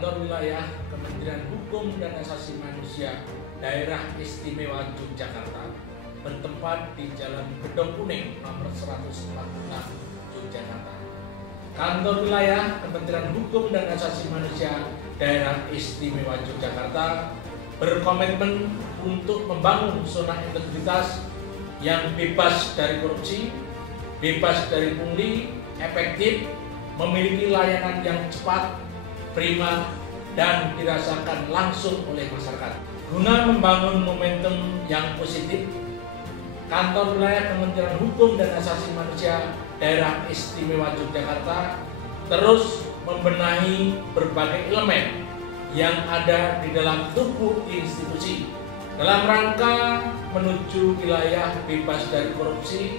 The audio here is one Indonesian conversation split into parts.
Kantor Wilayah Kementerian Hukum dan Asasi Manusia Daerah Istimewa Yogyakarta bertempat di Jalan Gedong Kuning nomor 146 Yogyakarta. Kantor Wilayah Kementerian Hukum dan Asasi Manusia Daerah Istimewa Yogyakarta berkomitmen untuk membangun zona integritas yang bebas dari korupsi, bebas dari pungli, efektif, memiliki layanan yang cepat, prima, dan dirasakan langsung oleh masyarakat. Guna membangun momentum yang positif, Kantor Wilayah Kementerian Hukum dan Asasi Manusia Daerah Istimewa Yogyakarta terus membenahi berbagai elemen yang ada di dalam tubuh institusi dalam rangka menuju wilayah bebas dari korupsi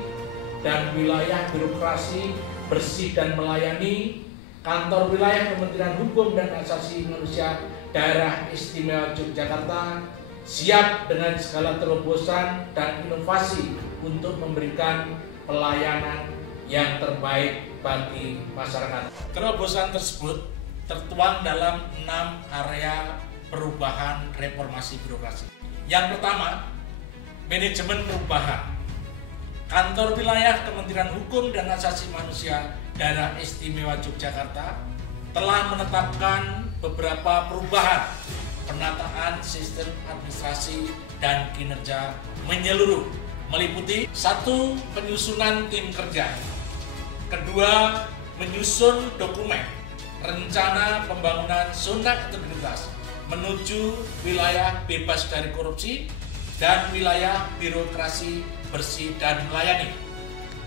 dan wilayah birokrasi bersih dan melayani. Kantor Wilayah Kementerian Hukum dan Asasi Manusia Daerah Istimewa Yogyakarta siap dengan segala terobosan dan inovasi untuk memberikan pelayanan yang terbaik bagi masyarakat. Terobosan tersebut tertuang dalam 6 area perubahan reformasi birokrasi. Yang pertama, manajemen perubahan. Kantor Wilayah Kementerian Hukum dan Asasi Manusia Daerah Istimewa Yogyakarta telah menetapkan beberapa perubahan penataan sistem administrasi dan kinerja menyeluruh, meliputi 1. Penyusunan tim kerja, 2. Menyusun dokumen rencana pembangunan zona integritas menuju wilayah bebas dari korupsi dan wilayah birokrasi bersih dan melayani.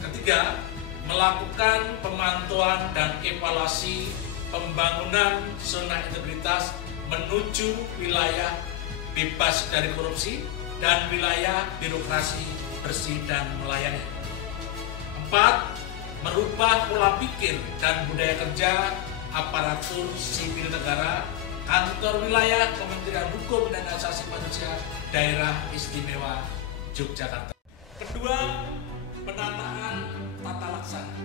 3. Melakukan pemantauan dan evaluasi pembangunan zona integritas menuju wilayah bebas dari korupsi dan wilayah birokrasi bersih dan melayani. 4. Merubah pola pikir dan budaya kerja aparatur sipil negara Kantor Wilayah Kementerian Hukum dan Asasi Manusia Daerah Istimewa Yogyakarta. 2. Penataan tata laksana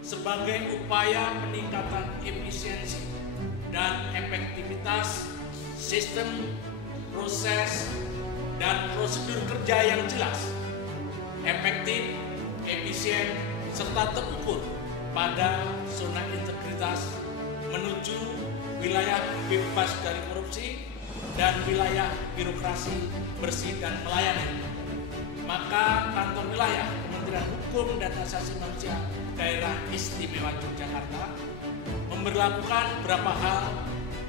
sebagai upaya peningkatan efisiensi dan efektivitas sistem, proses, dan prosedur kerja yang jelas, efektif, efisien, serta terukur pada zona integritas menuju wilayah bebas dari korupsi dan wilayah birokrasi bersih dan melayani. Maka Kantor Wilayah Kementerian Hukum dan Asasi Manusia Daerah Istimewa Yogyakarta memberlakukan beberapa hal,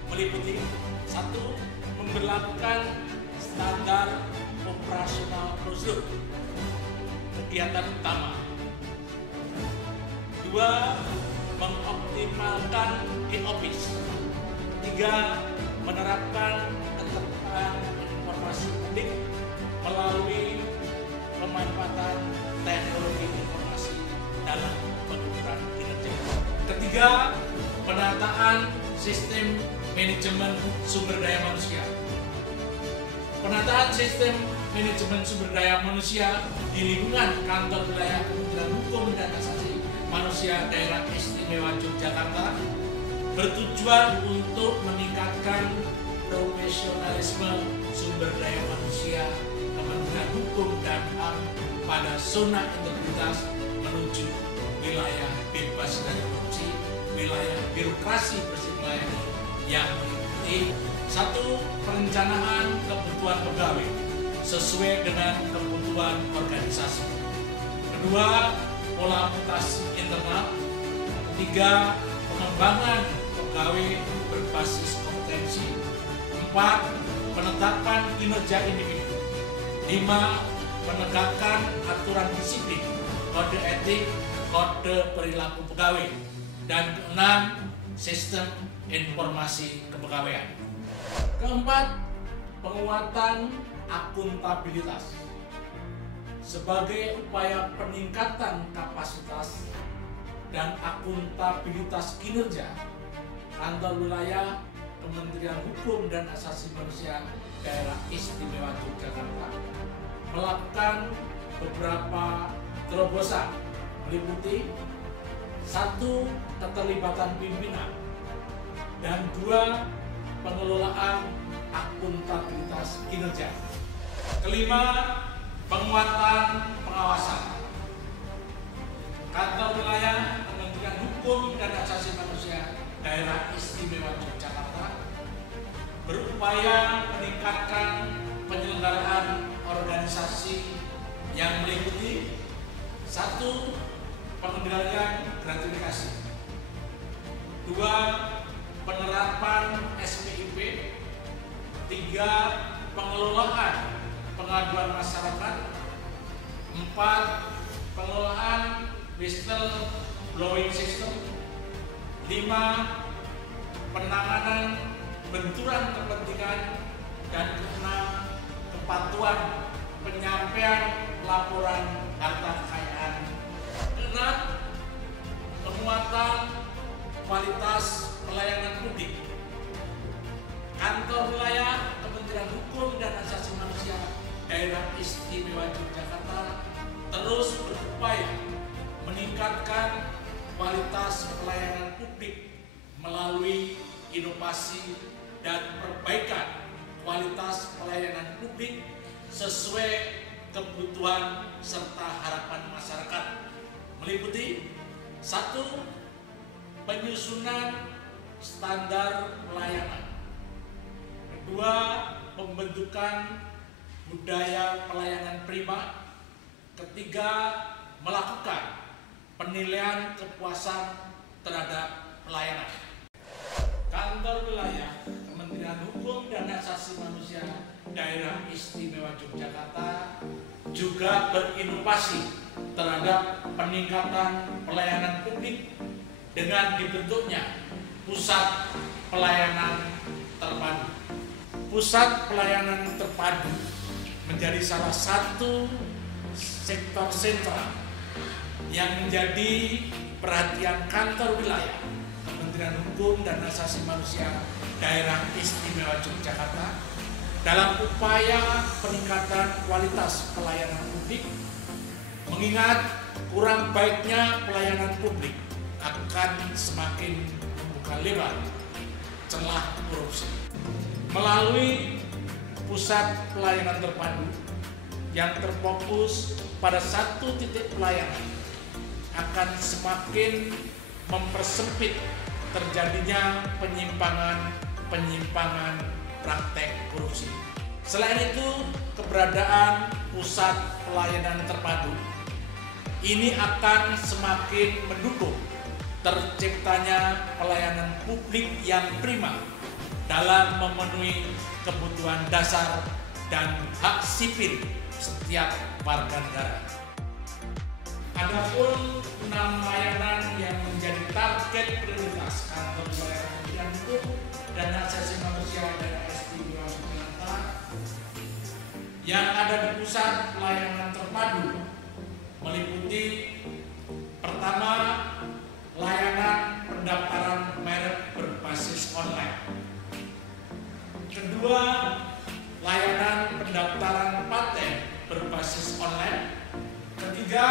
meliputi 1. Memberlakukan standar operasional prosedur kegiatan utama. 2. Mengoptimalkan e-office. 3. Menerapkan keterbukaan informasi publik melalui pemanfaatan teknologi informasi dalam pengukuran kinerja. 3. Penataan sistem manajemen sumber daya manusia. Penataan sistem manajemen sumber daya manusia di lingkungan Kantor Wilayah Kementerian Hukum dan Asasi Manusia Daerah Istimewa Yogyakarta bertujuan untuk meningkatkan profesionalisme sumber daya manusia Kementerian Hukum dan HAM pada zona integritas menuju wilayah bebas dari korupsi, wilayah birokrasi bersih melayani yang meliputi 1. Perencanaan kebutuhan pegawai sesuai dengan kebutuhan organisasi. 2. Pola mutasi internal. 3. Pengembangan pegawai berbasis kompetensi. 4. Penetapan kinerja individu. 5. Penegakan aturan disiplin, kode etik, kode perilaku pegawai. Dan 6. Sistem informasi kepegawaian. 4. Penguatan akuntabilitas sebagai upaya peningkatan kapasitas dan akuntabilitas kinerja. Kantor Wilayah Kementerian Hukum dan Asasi Manusia Daerah Istimewa Yogyakarta melakukan beberapa terobosan, meliputi 1. Keterlibatan pimpinan. Dan 2. Pengelolaan akuntabilitas kinerja. Kelima, penguatan pengawasan. Kantor Wilayah Kementerian Hukum dan Asasi Manusia Daerah Istimewa Yogyakarta berupaya meningkatkan penyelenggaraan organisasi yang meliputi 1. Pengendalian gratifikasi, 2. penerapan SPIP, 3. pengelolaan pengaduan masyarakat, 4. pengelolaan whistleblowing system, 5. penanganan benturan kepentingan, dan 6. kepatuhan penyampaian laporan harta kekayaan. 6. penguatan kualitas pelayanan publik. Kantor Wilayah Kementerian Hukum dan Asasi Manusia Daerah Istimewa Yogyakarta terus berupaya meningkatkan kualitas pelayanan publik melalui inovasi dan perbaikan kualitas pelayanan publik sesuai kebutuhan serta harapan masyarakat, meliputi 1. penyusunan standar pelayanan, 2. pembentukan budaya pelayanan prima, 3. melakukan penilaian kepuasan terhadap pelayanan. Kantor Wilayah Kementerian Hukum dan Asasi Manusia Daerah Istimewa Yogyakarta juga berinovasi terhadap peningkatan pelayanan publik dengan dibentuknya Pusat Pelayanan Terpadu. Pusat Pelayanan Terpadu menjadi salah satu sektor sentral yang menjadi perhatian Kantor Wilayah Kementerian Hukum dan Asasi Manusia Daerah Istimewa Yogyakarta dalam upaya peningkatan kualitas pelayanan publik, mengingat kurang baiknya pelayanan publik akan semakin membuka lebar celah korupsi. Melalui Pusat Pelayanan Terpadu yang terfokus pada 1 titik pelayanan akan semakin mempersempit terjadinya penyimpangan praktek korupsi. Selain itu, keberadaan Pusat Pelayanan Terpadu ini akan semakin mendukung terciptanya pelayanan publik yang prima dalam memenuhi kebutuhan dasar dan hak sipil setiap warga negara. Adapun 6 layanan yang menjadi target prioritas Kantor Wilayah Kementerian Hukum dan Asasi Manusia Daerah Istimewa Yogyakarta yang ada di Pusat Pelayanan Terpadu meliputi: pertama, layanan pendaftaran merek berbasis online; kedua, layanan pendaftaran paten berbasis online; ketiga,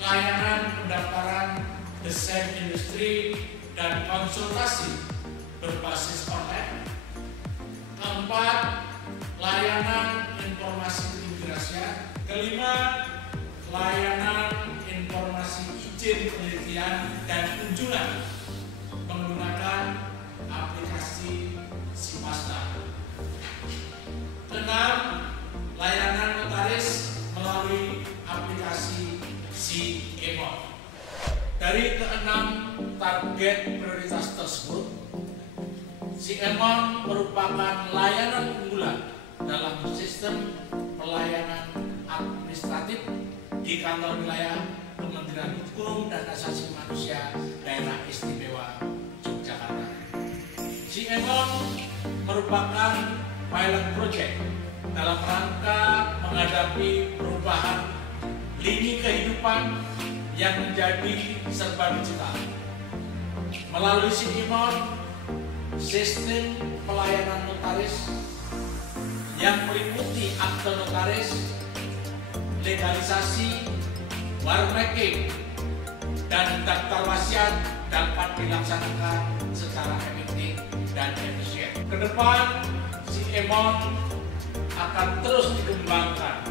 layanan pendaftaran desain industri dan konsultasi berbasis online; keempat, layanan informasi keimigrasian; kelima, layanan informasi izin penelitian dan kunjungan menggunakan aplikasi Simasta; keenam, layanan notaris melalui aplikasi Si-Emon. Dari keenam target prioritas tersebut, Si-Emon merupakan layanan unggulan dalam sistem pelayanan administratif di Kantor Wilayah Kementerian Hukum dan Asasi Manusia Daerah Istimewa Yogyakarta. Si-Emon merupakan pilot project dalam rangka menghadapi perubahan lini kehidupan yang menjadi serba digital. Melalui Si-Emon, sistem pelayanan notaris yang meliputi akte notaris, legalisasi, warmaking, dan daftar wasiat dapat dilaksanakan secara efektif dan efisien. Kedepan, CMON akan terus dikembangkan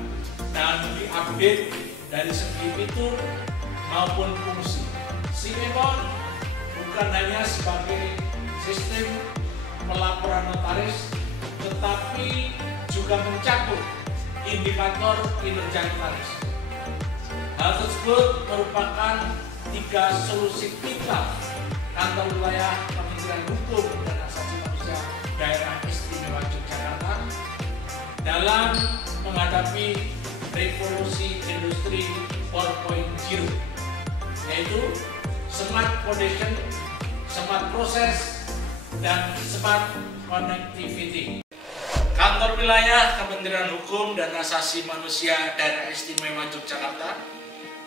dan diupdate dari segi fitur maupun fungsi. CMON bukan hanya sebagai sistem pelaporan notaris, tetapi juga mencakup indikator kinerja notaris. Hal tersebut merupakan 3 solusi vital Kantor Wilayah Kementerian Hukum dan Asasi Manusia Daerah Istimewa Yogyakarta dalam menghadapi revolusi industri 4.0, yaitu smart foundation, smart proses, dan smart connectivity. Kantor Wilayah Kementerian Hukum dan Asasi Manusia Daerah Istimewa Yogyakarta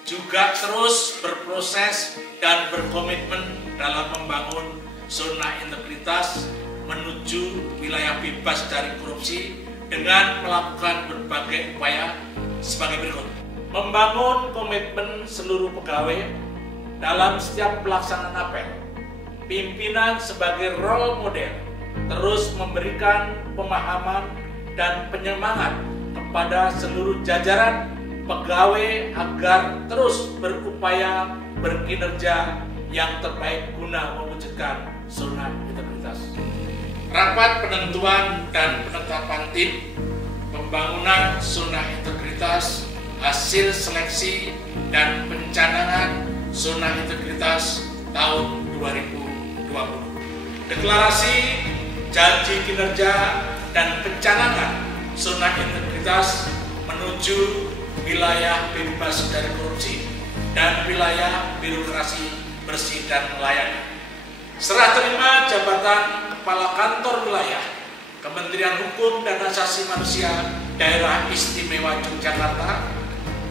juga terus berproses dan berkomitmen dalam membangun zona integritas menuju wilayah bebas dari korupsi dengan melakukan berbagai upaya sebagai berikut. Membangun komitmen seluruh pegawai dalam setiap pelaksanaan apel. Pimpinan sebagai role model terus memberikan pemahaman dan penyemangat kepada seluruh jajaran pegawai agar terus berupaya berkinerja yang terbaik guna mewujudkan zona integritas. Rapat penentuan dan penetapan tim pembangunan zona integritas, hasil seleksi dan pencanangan zona integritas tahun 2020. Deklarasi janji kinerja dan pencanangan zona integritas menuju wilayah bebas dari korupsi dan wilayah birokrasi bersih dan melayani. Serah terima jabatan Kepala Kantor Wilayah Kementerian Hukum dan Asasi Manusia Daerah Istimewa Yogyakarta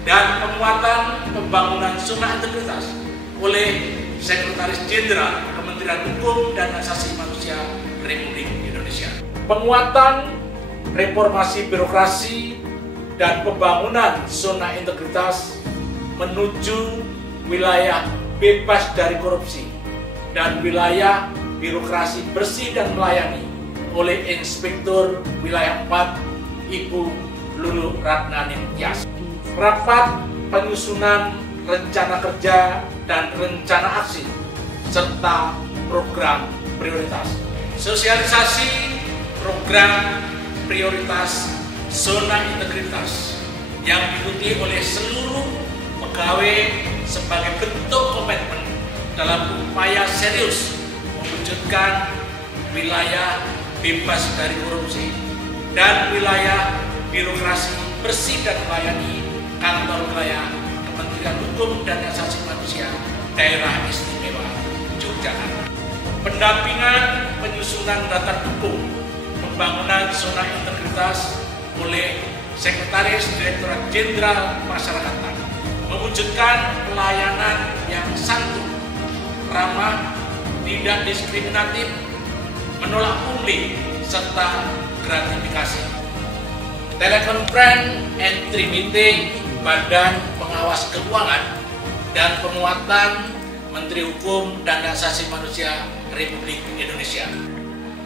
dan penguatan pembangunan zona integritas oleh Sekretaris Jenderal Kementerian Hukum dan Asasi Manusia Republik Indonesia. Penguatan reformasi birokrasi dan pembangunan zona integritas menuju wilayah bebas dari korupsi dan wilayah birokrasi bersih dan melayani oleh Inspektur Wilayah 4 Ibu Lulu Ratnaning Tias. Rapat penyusunan rencana kerja dan rencana aksi serta program prioritas. Sosialisasi program prioritas zona integritas yang diikuti oleh seluruh pegawai sebagai bentuk komitmen dalam upaya serius mewujudkan wilayah bebas dari korupsi dan wilayah birokrasi bersih dan melayani Kantor Wilayah Kementerian Hukum dan Asasi Manusia Daerah Istimewa Yogyakarta. Pendampingan penyusunan daftar dukung pembangunan zona integritas oleh Sekretaris Direktorat Jenderal Masyarakatan mewujudkan pelayanan yang santun, ramah, tidak diskriminatif, menolak pungli, serta gratifikasi. Teleconference entry meeting Badan Pengawas Keuangan dan penguatan Menteri Hukum dan Asasi Manusia Republik Indonesia.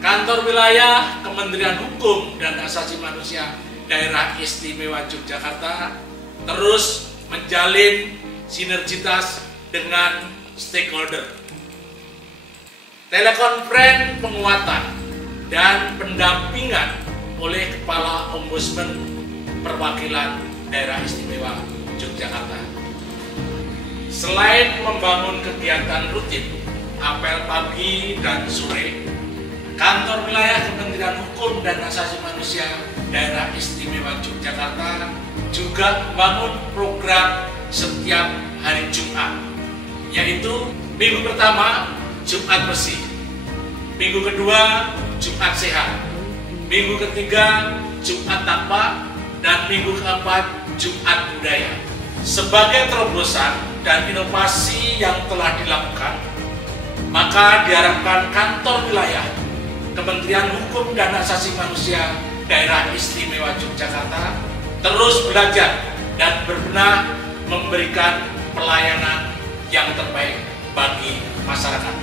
Kantor Wilayah Kementerian Hukum dan Asasi Manusia Daerah Istimewa Yogyakarta terus menjalin sinergitas dengan stakeholder. Telekonferensi penguatan dan pendampingan oleh Kepala Ombudsman Perwakilan Daerah Istimewa Yogyakarta. Selain membangun kegiatan rutin, apel pagi dan sore, Kantor Wilayah Kementerian Hukum dan Asasi Manusia Daerah Istimewa Yogyakarta juga membangun program setiap hari Jumat, yaitu minggu pertama Jumat Bersih, minggu kedua Jumat Sehat, minggu ketiga Jumat Takwa, dan minggu keempat Jumat Budaya. Sebagai terobosan dan inovasi yang telah dilakukan, maka diharapkan Kantor Wilayah Kementerian Hukum dan Asasi Manusia Daerah Istimewa Yogyakarta terus belajar dan berbenah memberikan pelayanan yang terbaik bagi masyarakat.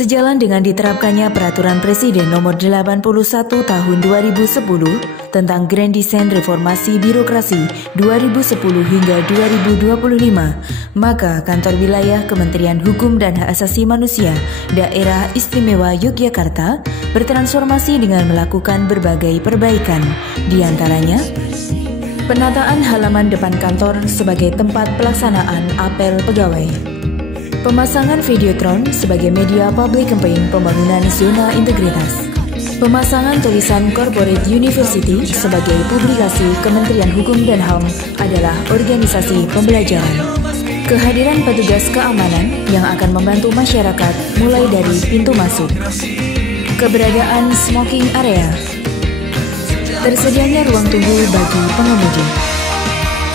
Sejalan dengan diterapkannya Peraturan Presiden Nomor 81 Tahun 2010 tentang Grand Design Reformasi Birokrasi 2010 hingga 2025, maka Kantor Wilayah Kementerian Hukum dan Hak Asasi Manusia Daerah Istimewa Yogyakarta bertransformasi dengan melakukan berbagai perbaikan, di antaranya penataan halaman depan kantor sebagai tempat pelaksanaan apel pegawai, pemasangan Videotron sebagai media public campaign pembangunan zona integritas, pemasangan tulisan Corporate University sebagai publikasi Kementerian Hukum dan HAM adalah organisasi pembelajaran, kehadiran petugas keamanan yang akan membantu masyarakat mulai dari pintu masuk, keberadaan smoking area, tersedianya ruang tunggu bagi pengemudi,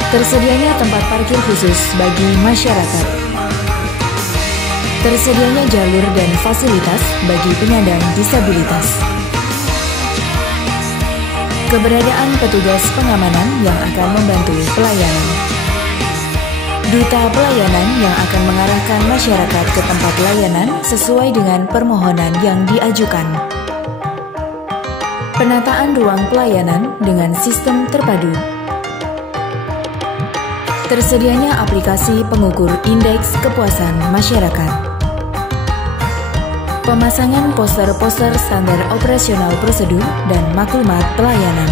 tersedianya tempat parkir khusus bagi masyarakat, tersedianya jalur dan fasilitas bagi penyandang disabilitas, keberadaan petugas pengamanan yang akan membantu pelayanan, duta pelayanan yang akan mengarahkan masyarakat ke tempat layanan sesuai dengan permohonan yang diajukan, penataan ruang pelayanan dengan sistem terpadu, tersedianya aplikasi pengukur indeks kepuasan masyarakat, pemasangan poster-poster standar operasional prosedur dan maklumat pelayanan,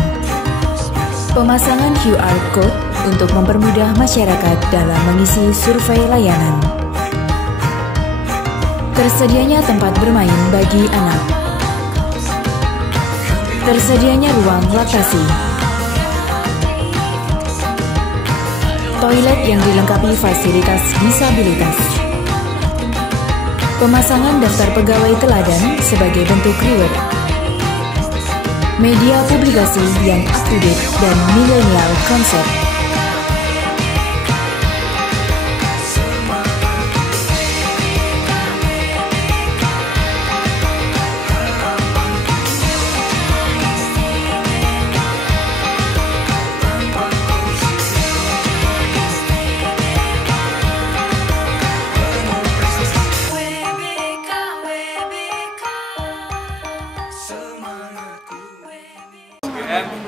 pemasangan QR Code untuk mempermudah masyarakat dalam mengisi survei layanan, tersedianya tempat bermain bagi anak, tersedianya ruang laktasi, toilet yang dilengkapi fasilitas disabilitas, pemasangan daftar pegawai teladan sebagai bentuk reward, media publikasi yang up-to-date dan milenial konsep,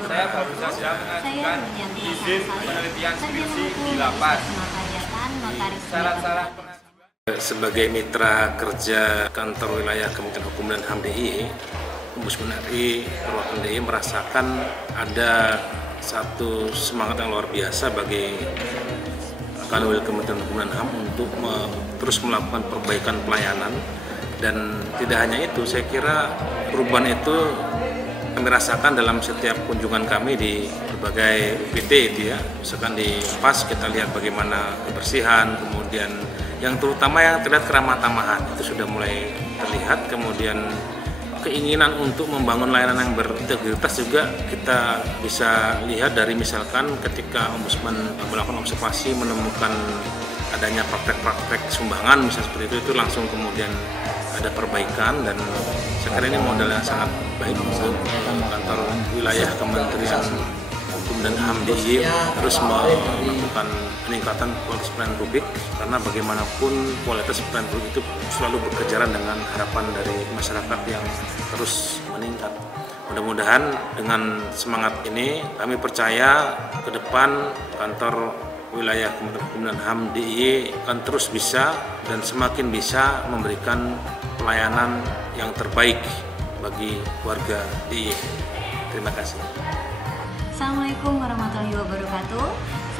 saya baru saja mengajukan izin penelitian skripsi di Lapas. Syarat-syarat pengajuan sebagai mitra kerja Kantor Wilayah Kementerian Hukum dan HAM DIY, Ombudsman RI Perwakilan DIY merasakan ada satu semangat yang luar biasa bagi Kanwil Kementerian Hukum dan HAM untuk terus melakukan perbaikan pelayanan. Dan tidak hanya itu, saya kira perubahan itu kami rasakan dalam setiap kunjungan kami di berbagai UPT itu ya. Misalkan di PAS kita lihat bagaimana kebersihan, kemudian yang terutama yang terlihat keramah tamahan itu sudah mulai terlihat, kemudian keinginan untuk membangun layanan yang berintegritas juga kita bisa lihat dari misalkan ketika Ombudsman melakukan observasi menemukan adanya praktek-praktek sumbangan misalnya seperti itu langsung kemudian ada perbaikan, dan saya kira ini modal yang sangat baik untuk Kantor Wilayah Kementerian Hukum dan HAM DIY terus melakukan peningkatan kualitas pelayanan publik, karena bagaimanapun kualitas pelayanan publik itu selalu berkejaran dengan harapan dari masyarakat yang terus meningkat. Mudah-mudahan dengan semangat ini kami percaya ke depan Kantor Wilayah Kementerian Hukum dan HAM DIY akan terus bisa dan semakin bisa memberikan pelayanan yang terbaik bagi warga DIY. Terima kasih. Assalamualaikum warahmatullahi wabarakatuh.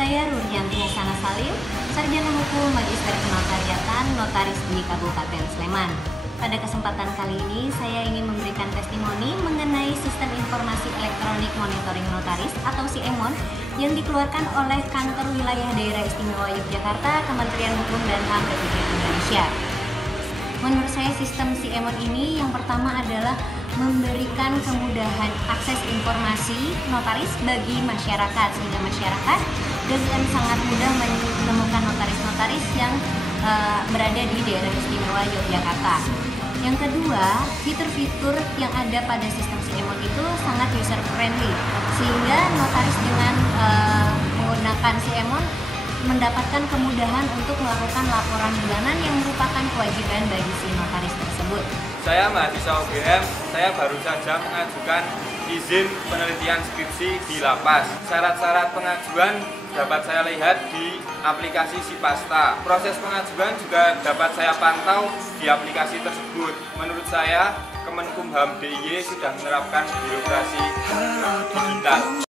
Saya Rurianti Hasana Salim, Sarjana Hukum Magister Kenotariatan Notaris di Kabupaten Sleman. Pada kesempatan kali ini saya ingin memberikan testimoni mengenai Sistem Informasi Elektronik Monitoring Notaris atau SIEMON yang dikeluarkan oleh Kantor Wilayah Daerah Istimewa Yogyakarta, Kementerian Hukum dan HAM Republik Indonesia. Menurut saya sistem SIEMON ini yang pertama adalah memberikan kemudahan akses informasi notaris bagi masyarakat, sehingga masyarakat dengan sangat mudah menemukan notaris-notaris yang berada di daerah istimewa Yogyakarta. Yang kedua, fitur-fitur yang ada pada sistem SIEMON itu sangat user friendly, sehingga notaris dengan menggunakan SIEMON mendapatkan kemudahan untuk melakukan laporan bulanan yang merupakan kewajiban bagi si notaris tersebut. Saya mahasiswa UGM, saya baru saja mengajukan izin penelitian skripsi di Lapas. Syarat-syarat pengajuan dapat saya lihat di aplikasi Sipasta. Proses pengajuan juga dapat saya pantau di aplikasi tersebut. Menurut saya, Kemenkumham DIY sudah menerapkan birokrasi digital.